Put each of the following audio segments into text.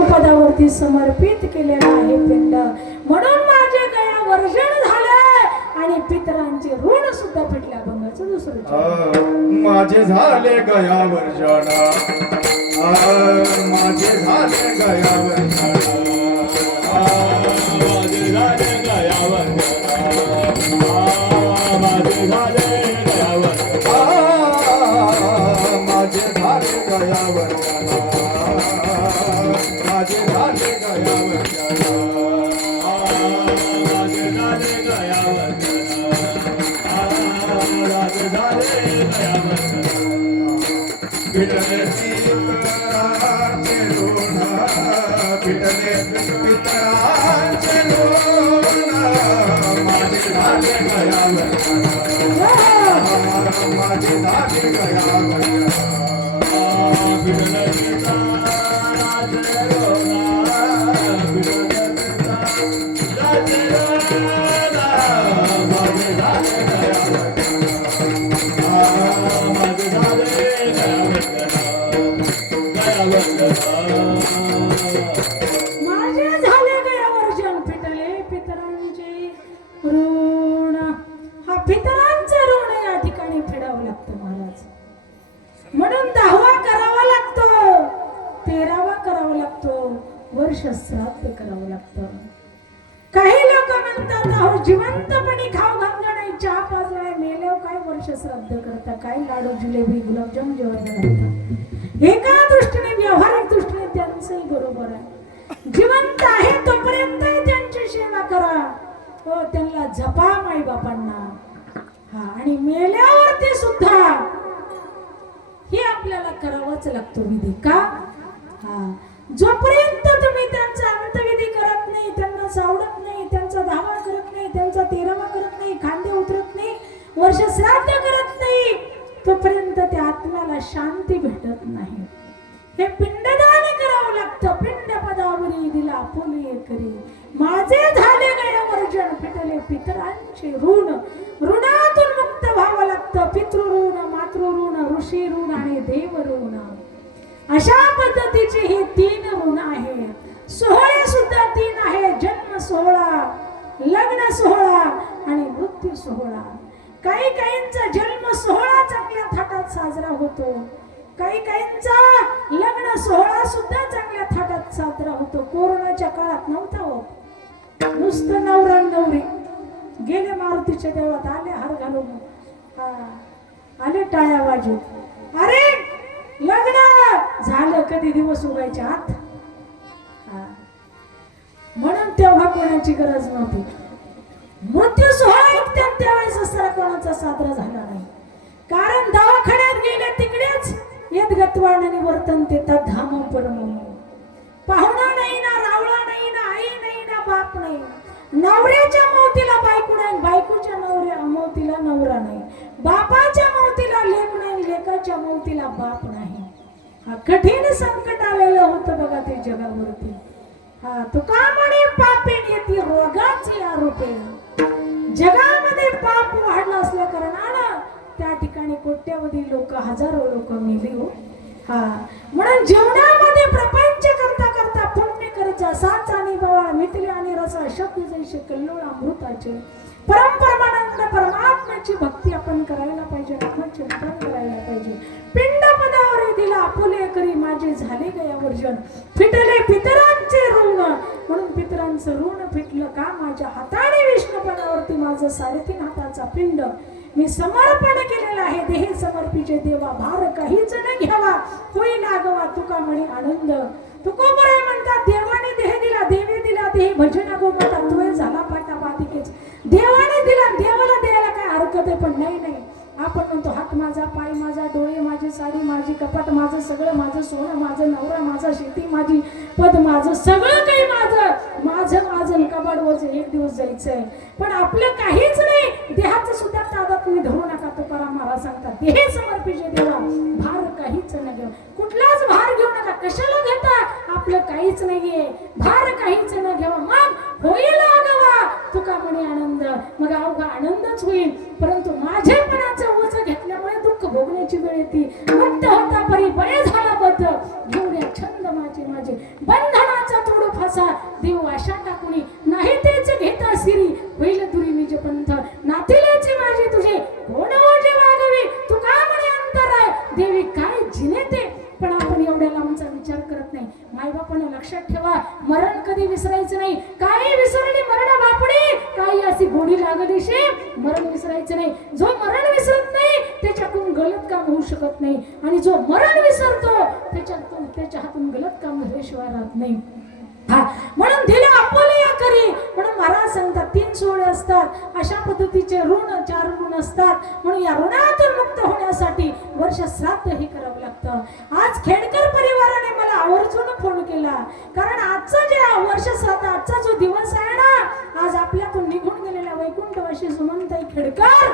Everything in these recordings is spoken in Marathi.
विष्णुपदावरती समर्पित केलेला आहे पिंड, म्हणून माझे गया वर्जन झाले आणि पितरांचे ऋण सुद्धा फिटले. अभंगाचं दुसरं माझे झाले गया वर्जन, माझे झाले गया वर्जन, माझे झाले गया वर्जन, माझे झाले गया वर्जन, माझे झाले गया वर्जन, माझे झाले गया वर्जन, माझे झाले गया वर्जन, माझे झाले गया वर्जन. पितरांचे ऋण, पितरांचे ऋण, माझे झाले गया वर्जन, माझे झाले गया वर्जन, पितरांचे माझे झाले गया वर्जन, फिटले पितरांचे ऋण. हा पितरांचं ऋण या ठिकाणी फेडावं लागतं महाराज, म्हणून 10वा करावा लागतो, 13वा करावा लागतो, वर्ष श्राद्ध करावं लागतं. काही लोक म्हणतात अहो जिवंतपणी खाऊ घालणं नाही, चहा पाच वेळा मेल्यावर काय वर्ष श्राद्ध करता, काय लाडू जिलेबी गुलाबजाम जेवण घालतात. एका दृष्टीने व्यावहारिक दृष्टीने त्यांचंही बरोबर आहे. जिवंत आहे तोपर्यंत त्यांची सेवा करा, हो त्यांना जपा माई बापांना, हा आणि मेल्यावरती सुद्धा हे आपल्याला करावंच लागतो विधी का. हा जोपर्यंत तुम्ही त्यांचा अंतविधी करत नाही, त्यांना सावडत नाही, त्यांचा 10वा करत नाही, त्यांचा 13वा करत नाही, खांदे उतरत नाही, वर्ष श्राद्ध करत नाही, तोपर्यंत त्या आत्म्याला शांती भेटत नाही. हे पिंडदान करावं लागतं. पिंड पदावरी दिला आपुले करी, माझे झाले गया वर्जन, फिटले पितरांचे ऋण. ऋणातून मुक्त व्हावं लागतं. पितृऋण, मातृऋण, ऋषी ऋण आणि देव ऋण, अशा पद्धतीचे हे 3 ऋण आहे. सोहळे सुद्धा 3 आहे, जन्म सोहळा, लग्न सोहळा आणि मृत्यू सोहळा. काही काहींचा जन्म सोहळा चांगल्या थाटात साजरा होतो, काही काहींचा लग्न सोहळा सुद्धा चांगल्या थाटात साजरा होतो. कोरोनाच्या काळात नव्हता हो, नुसतं नवरा नवरी गेले मारुतीच्या देवळात, आले हार घालून, आले टाळ्या वाजवत, अरे लग्न झालं, कधी दिवस उगायच्या आत. म्हणून तेव्हा कोणाची गरज नव्हती. मृत्यू सोहळा त्यावेळेस असताना कोणाचा साजरा झाला नाही, कारण दवाखान्यात गेले तिकडेच यद्गत्वान वर्तन ते तद्धाम परम. पाहुणा नाही ना, रावळा नाही ना, आई नाही ना, बाप नाही. नवऱ्याच्या मौतीला बायको नाही, बायकोच्या मौतीला नवरा नाही, बापाच्या मौतीला लेक नाही, लेकाच्या मौतीला बाप नाही. हा कठीण संकट आलेलं होतं बघा ते जगावरती. हा तुका म्हणे पापेन येती रोगाचे आरोपे. जगामध्ये पाप वाढलं असल्या कारणानं त्या ठिकाणी कोट्यावधी लोक, हजारो लोक मेली हो. हा म्हणून जीवनामध्ये प्रपंच करता करता पुण्य करचा साच आणि बवाळ मिथले आणि रस शब्द जैसे कल्लोळ अमृताचे. परमपरमानंद परमात्म्याची भक्ती आपण करायला पाहिजे, आत्मचिंतन करायला पाहिजे. पिंड पदावर दिला आपुले करी, माझे झाले गया वर्जन, फिटले पितरांचे ऋण. म्हणून पितरांचं ऋण फिटलं का, माझ्या हाताने विष्णुपदावरती माझं 3.5 हाताचा पिंड मी समर्पण केलेला आहे. देहे समर्पिचे देवा, भार काहीच न घ्यावा, होई नागवा तुका म्हणे आनंद. तुकोबराय म्हणतात देवाने देह दिला, देवे दिला देह, भजन गोमाता तुळे झाला पाटा पातिकेच. देवाने दिला, देवाला द्यायला काय हरकत आहे, पण नाही आपण म्हणतो हात माझा, पाय माझा, डोळे माझे, साडी माझी, कपाट माझं, सगळं माझं, सोनं माझं, नवरा माझा, शेती माझी, पद माझं, सगळं काही माझं, माझं कबाड वज एक दिवस जायचंय. पण आपलं काहीच नाही, देहाचं सुद्धा ताब्यात तुम्ही धरू नका. तुकाराम महाराज सांगतात देह समर्पिचे देवा, भार काहीच न घेऊ. कुठलाच भार घेऊ नका. कशाला घेता, आपलं काहीच नाहीये, भार काहीच न घ्यावा, मग होईल आगवा तुका म्हणे आनंद. मग अवघा आनंदच होईल. परंतु माझेपणाचं ओझ घेतल्यामुळे दुःख भोगण्याची वेळ येते. मुक्त होता परी बळे झाला बद्ध, घेऊन छंद माझे बंधना असा देव आशा टाकुनी नाही तेच घेता सिरी होईल दुरी निज पंथ नातीलेची माझी तुझे कोण ओझे वागवी तू का म्हणे अंतर आहे देवी काय जिने ते पण आपण एवढ्या लांबचा विचार करत नाही मायबापानं लक्षात ठेवा मरण कधी विसरायचं नाही काही विसरली मरण बापडी काही अशी गोडी लागलीशी मरण विसरायचं नाही जो मरण विसरत नाही त्याच्यातून गलत काम होऊ शकत नाही आणि जो मरण विसरतो त्याच्या हातून गलत काम झाल्याशिवाय राहत नाही म्हणून दिले आपोले या करी म्हणून महाराज सांगतात 3 सोहळे असतात अशा पद्धतीचे ऋण 4 ऋण असतात म्हणून या ऋणातून मुक्त होण्यासाठी वर्ष श्राद्ध हे करावं लागतं आज खेडकर परिवाराने मला आवर्जून फोन केला कारण आजचा जे वर्ष श्राद्ध आजचा जो दिवस आहे ना आज आपल्यातून निघून गेलेल्या वैकुंठवासी सुमनताई खेडकर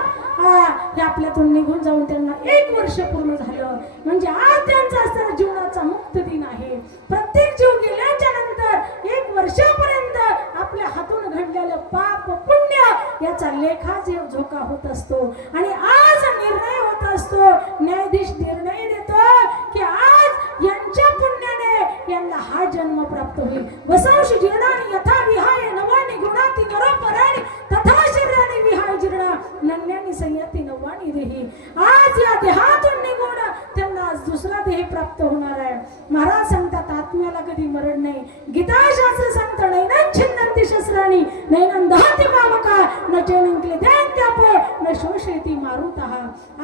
हे आपल्यातून निघून जाऊन त्यांना 1 वर्ष पूर्ण झालं म्हणजे आज त्यांचा असणारा जीवनाचा मुक्त दिन आहे प्रत्येक जीव गेल्याच्या नंतर 1 वर्षापर्यंत आपल्या हातून घडलेलं पाप पुण्य याचा लेखाजोखा होत असतो आणि आज निर्णय होत असतो न्यायाधीश निर्णय देतो की आज यांच्या पुण्याने यांना हा जन्म प्राप्त होईल वसांश जीर्णानि यथा विहाय नवानि गुणाति नरोपराणि तथा शरीरानि विहाय जीर्णा नन्यानि संयती नवानि देही आज या देहातून निघून त्यांना आज दुसरा देह प्राप्त होणार आहे महाराज सांगतात आत्म्याला कधी मरण नाही गीता शास्त्र सांगतं नैनं छिन्नन्ति शस्त्राणि नैनं दहति पावका न चैनं क्लेद्यांत्यापो न शोषयति मारुतः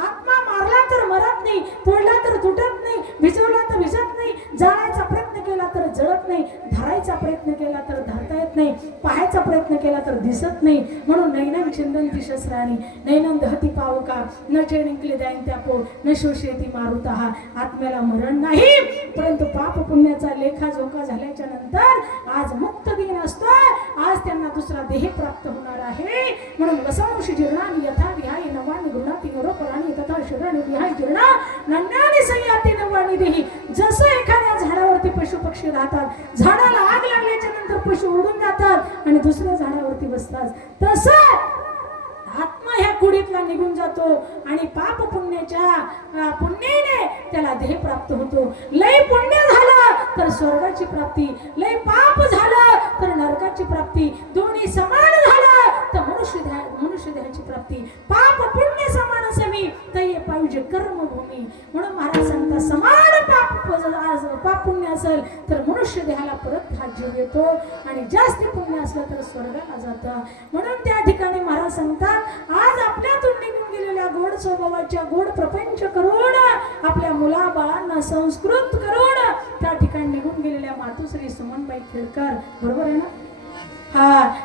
आत्मा मारला तर मरत नाही तोडला तर तुटत नाही भिजवला तर भिजत नाही जाळायचा प्रयत्न केला तर जळत नाही धरायचा प्रयत्न केला तर धरता येत नाही पाहायचा प्रयत्न केला तर दिसत नाही म्हणून नैनं छिन्नन्ति शस्त्राणि नैनं दहति पावका न चैनं क्लेद्यांत्यापो न शोषयति मारुतः आत्म्याला मरण नाही परंतु पाप पुण्याचा लेखाजोखा झाल्याच्या नंतर आज मुक्त दिन असतो आज त्यांना दुसरा देह प्राप्त होणार आहे म्हणून वसांश जीर्णानि यथा विहाय नवानि गुणाति नरोपराणि तथा शरीरानि विहाय जीर्णा नन्यानि संयाति नवानि देही जसं एखाद्या झाडावरती पशु पक्षी राहतात झाडाला आग लागल्याच्या नंतर पशु उडून जातात आणि दुसऱ्या झाडावरती बसतात तसं आत्मा ह्या कुडीतला निघून जातो आणि पाप पुण्याच्या पुण्याने त्याला देह प्राप्त होतो लय पुण्य झालं तर स्वर्गाची प्राप्ती लय पाप झालं तर नरकाची प्राप्ती दोन्ही समान झालं तर मनुष्य देहाची प्राप्ती पाप पुण्य समान असावी तय पाहिजे कर्मभूमी म्हणून महाराज सांगतात समान पाप पुण्य असेल तर मनुष्य देहाला परत हा जीव येतो आणि जास्त पुण्य असलं तर स्वर्गाला जातं म्हणून त्या ठिकाणी महाराज सांगतात आज आपल्यातून निघून गेलेल्या गोड स्वभावाच्या गोड प्रपंच करून आपल्या मुला बाळांना संस्कृत करून त्या ठिकाणी निघून गेलेल्या मातुश्री सुमनबाई खेडकर बरोबर आहे ना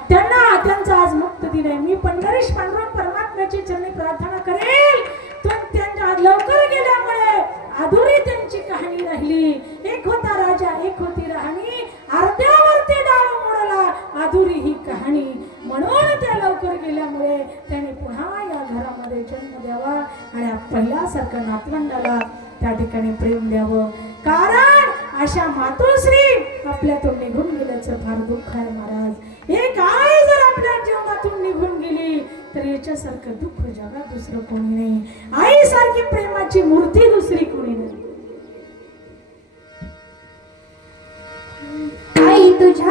त्यांचा आज मुक्त दिन आहे मी पंढरीश पांडुरंग परमात्म्याची चरणी प्रार्थना करेल तो त्यांच्या लवकर गेल्यामुळे अधुरी त्यांची कहाणी राहिली एक होता राजा एक होती राणी अर्ध्यावरती डाव मोडला अधुरी ही कहाणी म्हणून त्या लवकर गेल्यामुळे त्याने पुन्हा या घरामध्ये जन्म द्यावा आणि पहिल्यासारखं नातवंडाला त्या ठिकाणी प्रेम द्यावं कारण अशा मातोश्री आपल्यातून निघून गेल्याचं फार दुःख आहे महाराज एक आई जर आपल्या जीवनातून निघून गेली तर याच्यासारखं दुःख जगात दुसरं कोणी नाही आई सारखी प्रेमाची मूर्ती दुसरी कोणी नाही